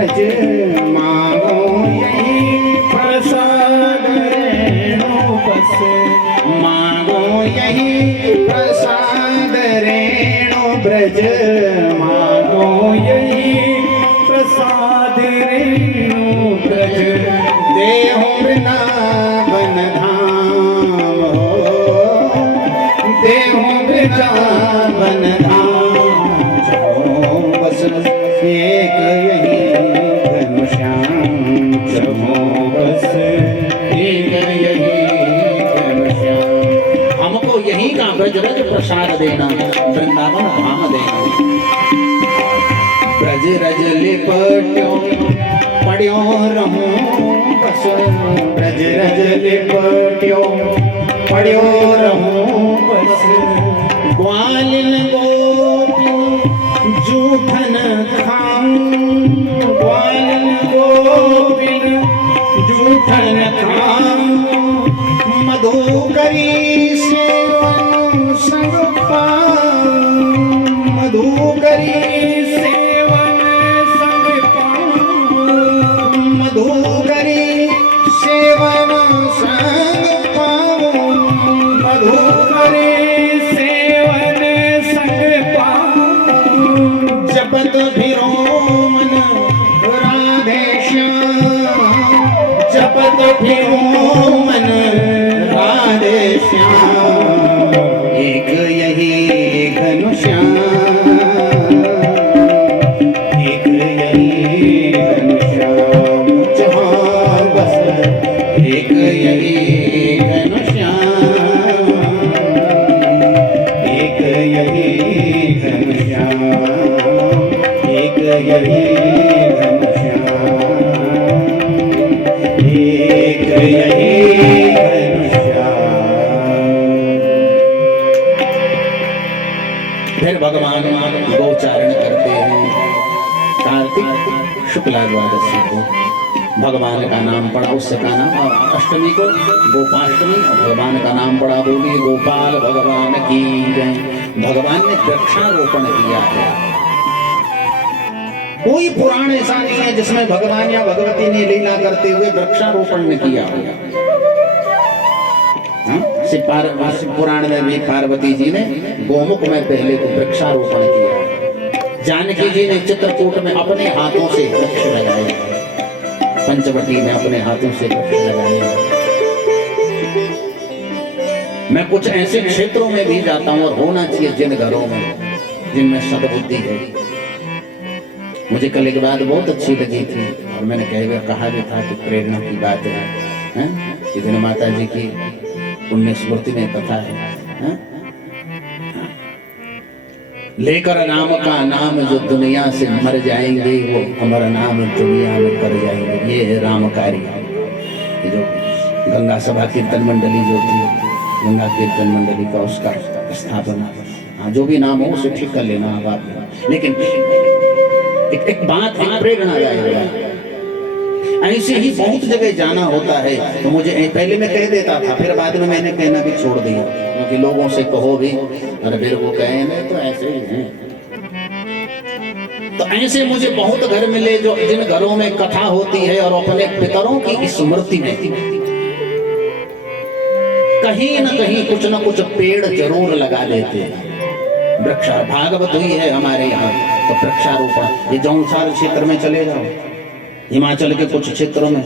ब्रज मांगो यही प्रसाद रेणु बस, मांगो यही प्रसाद रेणु ब्रज, मांगो यही प्रसाद रेणु ब्रज, देहो वृंदावन धाम हो, देहो वृंदावन धाम हो, बस एक यही घनश्याम चलो, बस एक यही घनश्याम। हमको यही का ब्रज रज प्रसाद देना, वृंदावन धाम देना। ब्रज रज लिपट्यो पड्यो रहूं बस, ब्रज रज लिपट्यो पड्यो रहूं बस, ग्वालिन गोपियों जूठन खाऊं, ग्वालिन गोपिन जूठन खाऊं, मधुकरी सेवन संग पाऊं, मधुकरी सेवन संग पाऊं, मधुकरी सेवन संग पाऊं, मधुकरी सेवन संग पाऊं, जपत फिरो मन राधे श्याम, जपत फिरो मन राधे श्याम, एक यही घनश्याम, एक यही घनश्याम जहाँ बस, एक यही घनश्याम, एक यही घनश्याम, एक यही घनश्याम, एक यही घनश्याम। फिर भगवान गोचारण करते हैं कार्तिक शुक्ला द्वादशी को, भगवान का नाम पड़ा उससे का नाम, और अष्टमी को गोपाष्टमी, भगवान का नाम पड़ा, बोलिए गोपाल भगवान की जय। भगवान ने वृक्षारोपण किया है। कोई पुराण ऐसा नहीं है जिसमें भगवान या भगवती ने लीला करते हुए वृक्षारोपण ने किया। शिव पुराण में भी पार्वती जी ने गोमुख में पहले तो वृक्षारोपण किया। जानकी जी ने चित्रकूट में अपने हाथों से वृक्ष लगाए, पंचवटी में अपने हाथों से वृक्ष लगाए। मैं कुछ ऐसे क्षेत्रों में भी जाता हूँ और होना चाहिए जिन घरों में जिनमें सद्बुद्धि है। मुझे कल एक बात बहुत अच्छी लगी थी और मैंने कहा भी था कि प्रेरणा की बात है। इस दिन माता जी की पुण्य स्मृति में कथा है। लेकर राम का नाम जो दुनिया से मर जाएंगे वो अमर नाम दुनिया में कर जाएंगे। ये है राम कार्य। ये जो गंगा सभा कीर्तन मंडली जो थी, गंगा कीर्तन मंडली का उसका स्थापना, हाँ जो भी नाम हो उसे ठीक कर लेना बात। लेकिन एक बात, एक प्रेरणा जाएगा। ऐसे ही बहुत जगह जाना होता है। तो मुझे पहले मैं कह देता था, फिर बाद में मैंने कहना भी छोड़ दिया, क्योंकि लोगों से कहो भी और फिर वो कहे नहीं तो ऐसे ही है। तो ऐसे मुझे बहुत घर मिले जो जिन घरों में कथा होती है और अपने पितरों की स्मृति में कहीं न कहीं कुछ न कुछ पेड़ जरूर लगा देते हैं। वृक्ष भागवत हुई है हमारे यहाँ, तो वृक्षारोपण। ये जौनसार क्षेत्र में चले जाओ, हिमाचल के कुछ क्षेत्रों में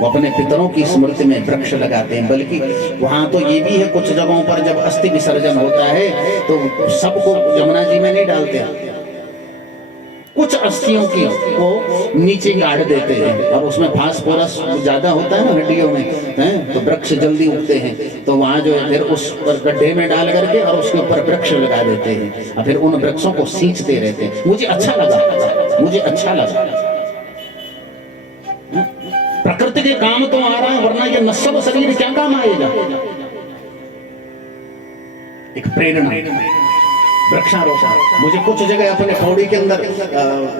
वो अपने पितरों की स्मृति में वृक्ष लगाते हैं। बल्कि वहां तो ये भी है, कुछ जगहों पर जब अस्थि विसर्जन होता है तो सबको जमुना जी में नहीं डालते, कुछ अस्थियों की को नीचे गाड़ देते हैं और उसमें फास्फोरस ज्यादा होता है ना हड्डियों में, तो वृक्ष जल्दी उगते हैं। तो वहां जो है फिर उस पर गड्ढे में डाल करके और उसके ऊपर वृक्ष लगा देते हैं और फिर उन वृक्षों को सींचते रहते हैं। मुझे अच्छा लगा, मुझे अच्छा लगा। प्रकृति के काम तो आ रहा है, वरना ये नस्ब शरीर क्या काम आएगा। एक प्रेरणा, वृक्षारोपण। मुझे कुछ जगह अपने पौड़ी के अंदर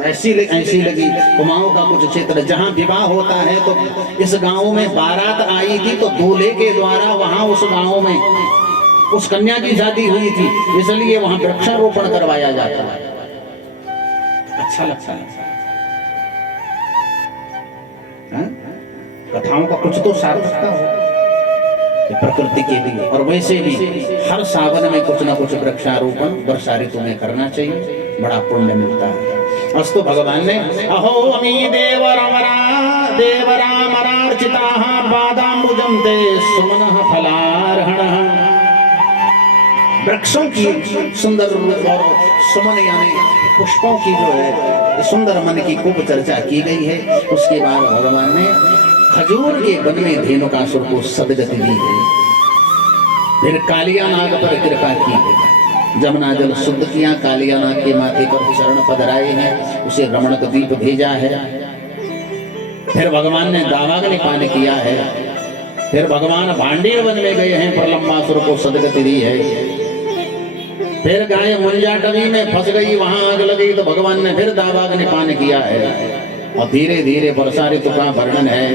ऐसी लगी, कुमाऊं का कुछ क्षेत्र जहां विवाह होता है तो इस गांव में बारात आई थी तो दूल्हे के द्वारा वहां उस गांव में उस कन्या की शादी हुई थी, इसलिए वहां वृक्षारोपण करवाया जाता है। अच्छा लगता है। हाँ? कथाओं का कुछ तो सार्थकता हो प्रकृति के लिए। और वैसे भी हर सावन में कुछ ना कुछ वृक्षारोपण वर्षा ऋतु में करना चाहिए, बड़ा पुण्य मिलता है। अस्तु भगवान ने अहो अमी देवरामरार्चिताः पादाम्बुजं ते सुमनः फलार्हणः। वृक्षों की सुंदर रूप और सुमन यानी पुष्पों की जो है सुंदर मन की खूब चर्चा की गई है। उसके बाद भगवान ने खजूर के वन में धेनुकासुर को सदगति दी है। फिर कालिया नाग पर कृपा की है, जमुना जल शुद्ध किया, कालिया नाग के माथे पर चरण पधराए हैं, उसे रमणक दीप भेजा है। फिर भगवान ने दावाग्नि पान किया है। फिर भगवान भांडीर वन में गए हैं, प्रलंबासुर को सदगति दी है। फिर गाय मुंजाटवी में फंस गई, वहां आग लगी तो भगवान ने फिर दावाग्नि पान किया है। और धीरे धीरे वर्षा ऋतु का वर्णन है।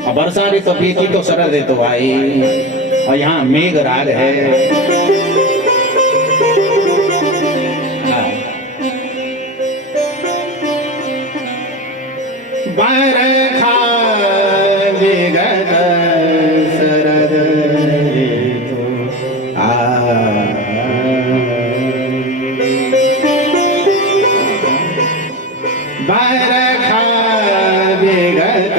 और वर्षा ऋतु बीती तो शरद ऋतु आई और यहाँ मेघ राग है। बरखा विगत शरद ऋतु बरखा विगत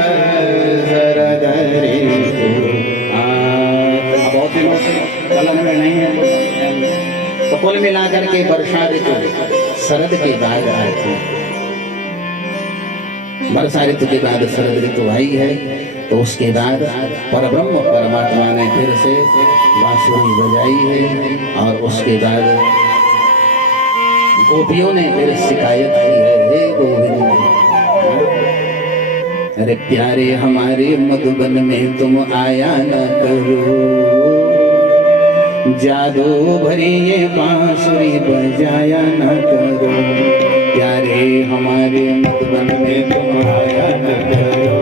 शरद ऋतु। बहुत दिनों से चलन में नहीं है, तो कुल मिलाकर के वर्षा ऋतु शरद के बाद आए थे। वर्षा ऋतु के बाद शरद ऋतु आई है, तो उसके बाद परब्रह्म परमात्मा ने फिर से बांसुरी बजाई है। और उसके बाद गोपियों ने फिर शिकायत की है, हे गोविंद, अरे प्यारे हमारे मधुबन में तुम आया न करो, जादू भरी ये बांसुरी बजाया न करो। प्यारे हमारे मधुबन में तुम आया न करो,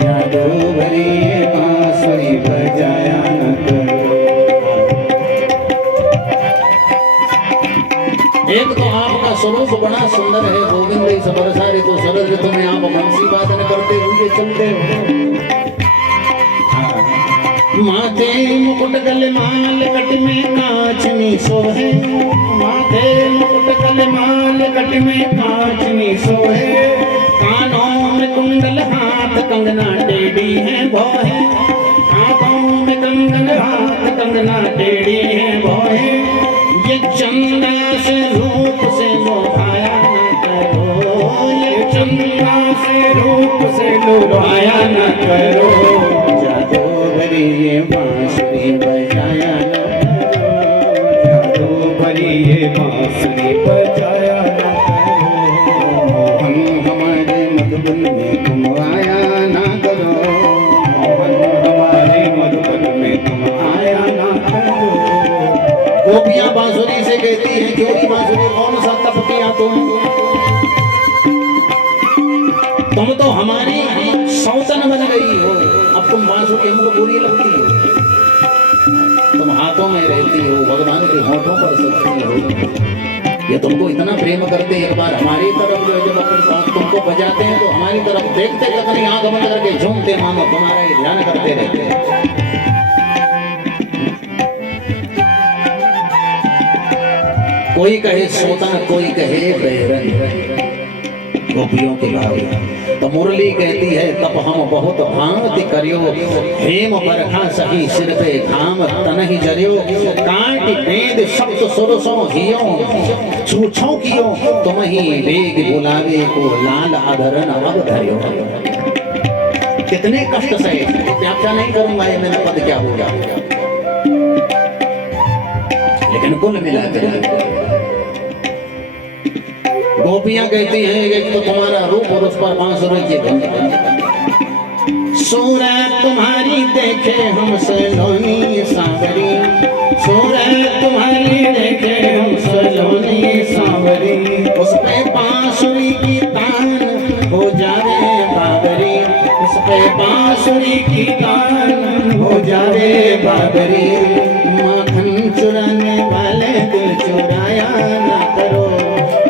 जादू भरी ये बांसुरी बजाया न करो। एक तो आपका स्वरूप बड़ा सुंदर है गोविंद, इस वर्षा ऋतु शरद ऋतु में आप बंसी वादन करते हुए चलते हो। माथे मुकुट गले माल कट में कांचनी सोहे, माथे मुकुट गले माल कट में कांचनी सोहे। कानों में कुंडल हाथ कंगना टेढ़ी है भोहे, कानों में कंगन हाथ कंगना टेढ़ी है भोहे। ये चंदा से रूप से लोभाया न करो, ये चंदा से रूप से लोभाया न करो। जादू भरी ये बांसुरी बजाया न करो, जादू भरी ये बांसुरी बजाया न करो। हम हमारे मधुबन में तुम आया न करो, हमारे मधुबन में तुम आया न करो। गोपियां बांसुरी से कहती हैं, क्यों बांसुरी कौन सा तप किया तुम तो हमारी सौतन बन गई हो। अब तुम बांसुरी हमको बुरी लगती हो, तुम हाथों में रहती हो, भगवान के होठों पर सजती हो। ये तुमको इतना प्रेम करते, एक बार हमारी तरफ जो जब अपनी बात तुमको बजाते हैं तो हमारी तरफ देखते तक नहीं, आंख बंद करके झूमते मानो तुम्हारा ही ध्यान करते रहते हैं। कोई कहे सोता, कोई कहे बैरन, गोपियों के भाव। तो मुरली कहती है, तप हम बहुत भांति करियो, हेम बरखा सही सिर पे घाम तन ही जरियो। कांट वेद सप्त सुरसों हियो, छूछों कियो तुम ही वेग बुलावे को, लाल आधरन अब धरियो। कितने कष्ट सहे, व्याख्या नहीं करूंगा ये मेरा पद क्या होगा, लेकिन कुल मिलाकर गोपियां कहती हैं, एक तो तुम्हारा रूप और उस पर बांसुरी की धुन। सूरत तुम्हारी देखे हम सलोनी सांवरी, सूरत तुम्हारी देखे हम सलोनी सांवरी। उस पे बांसुरी की तान हो जावे बाबरी, उस पे बांसुरी की तान हो जावे बाबरी। माखन चुराने वाले दिल चुराया ना करो,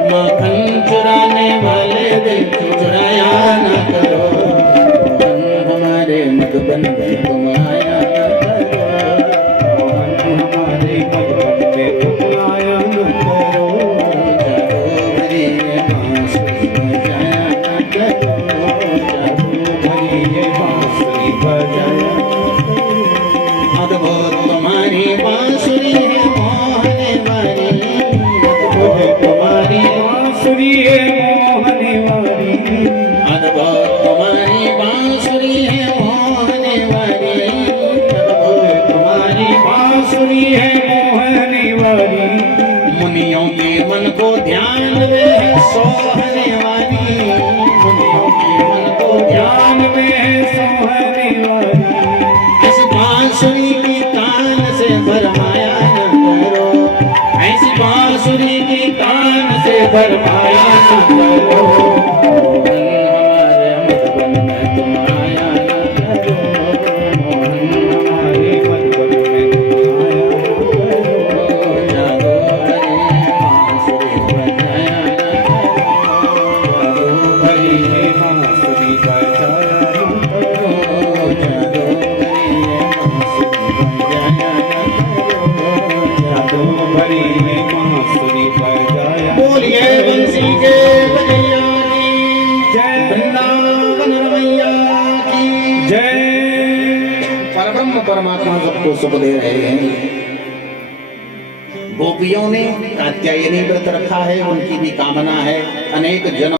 माखन चुराने वाले दिल चुराया न करो। बांसुरी बजाया न करो, जादू भरी ये बांसुरी बजाया। अद्भुत तुम्हारी बांसुरी है मोहने वाली, अद्भुत तुम्हारी बांसुरी है मोहने वाली, अद्भुत तुम्हारी बांसुरी है मोहने वाली, अद्भुत तुम्हारी बांसुरी है मोहने वाली। मुनियों के मन को ध्यान में है सोहने वाली, मुनियों के मन को ध्यान में है सोहने वाली। इस बांसुरी की तान से भरमाया न करो, ऐसी बांसुरी की तान से भरमाया न करो। मोहन हमारे मधुबन में तुम आया न करो, मोहन हमारे मधुबन में तुम आया न करो। जादू भरी बांसुरी बजाया न करो, जादू भरी बांसुरी बजाया न करो, जादू भरी बांसुरी बजाया। बोलिए बंसी के बजैया की जय, वृंदावन रमैया की जय। परब्रह्म परमात्मा सबको सुख दे रहे हैं। गोपियों ने कात्यायनी व्रत रखा है, उनकी भी कामना है अनेक जन्म